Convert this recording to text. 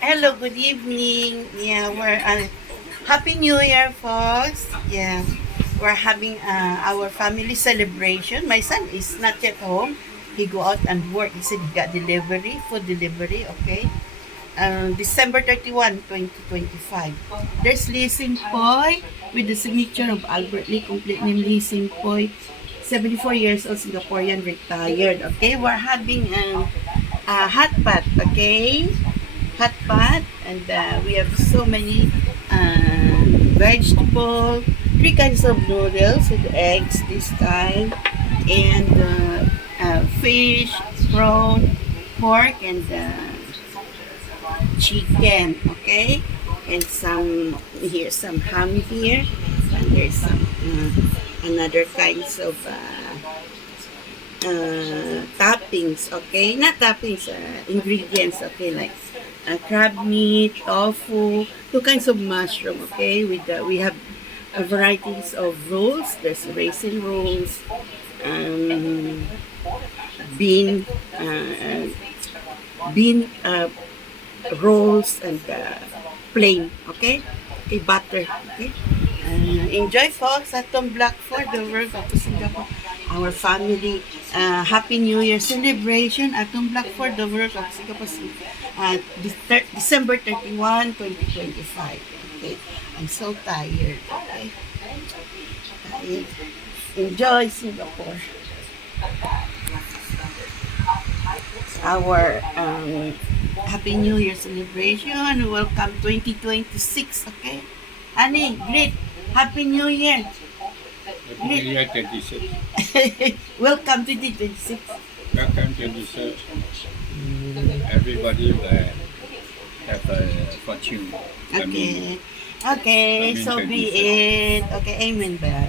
Hello, good evening. Yeah, we're Happy New Year, folks. Yeah, we're having our family celebration. My son is not yet home. He go out and work. He said he got delivery, food delivery. Okay. December 31, 2025. There's Lee Sing Poy with the signature of Albert Lee, complete name Lee Sing Poy, 74 years old, Singaporean, retired. Okay, we're having a hot pot. Okay, hot pot, and we have so many vegetable, three kinds of noodles with eggs this time, and fish, prawn, pork, and chicken. Okay, and here's some ham here, and there's some another kinds of toppings, okay? Not toppings, ingredients, okay? Like crab meat, tofu, two kinds of mushroom, okay? We have varieties of rolls. There's raisin rolls, um, bean, bean rolls, and plain, okay? Okay, butter, okay? Enjoy, folks. Atong Black for the work of Singapore. Our family Happy New Year celebration. Atong Black for the work of Singapore. December 31, 2025. Okay. I'm so tired. Okay. Tired. Enjoy Singapore. Our Happy New Year celebration. Welcome 2026. Okay. Ani, great. Happy New Year. Happy New Year 26. Welcome to 2026. Welcome 26. Everybody will have a fortune. Okay. Okay, so be it. Okay, amen, bye.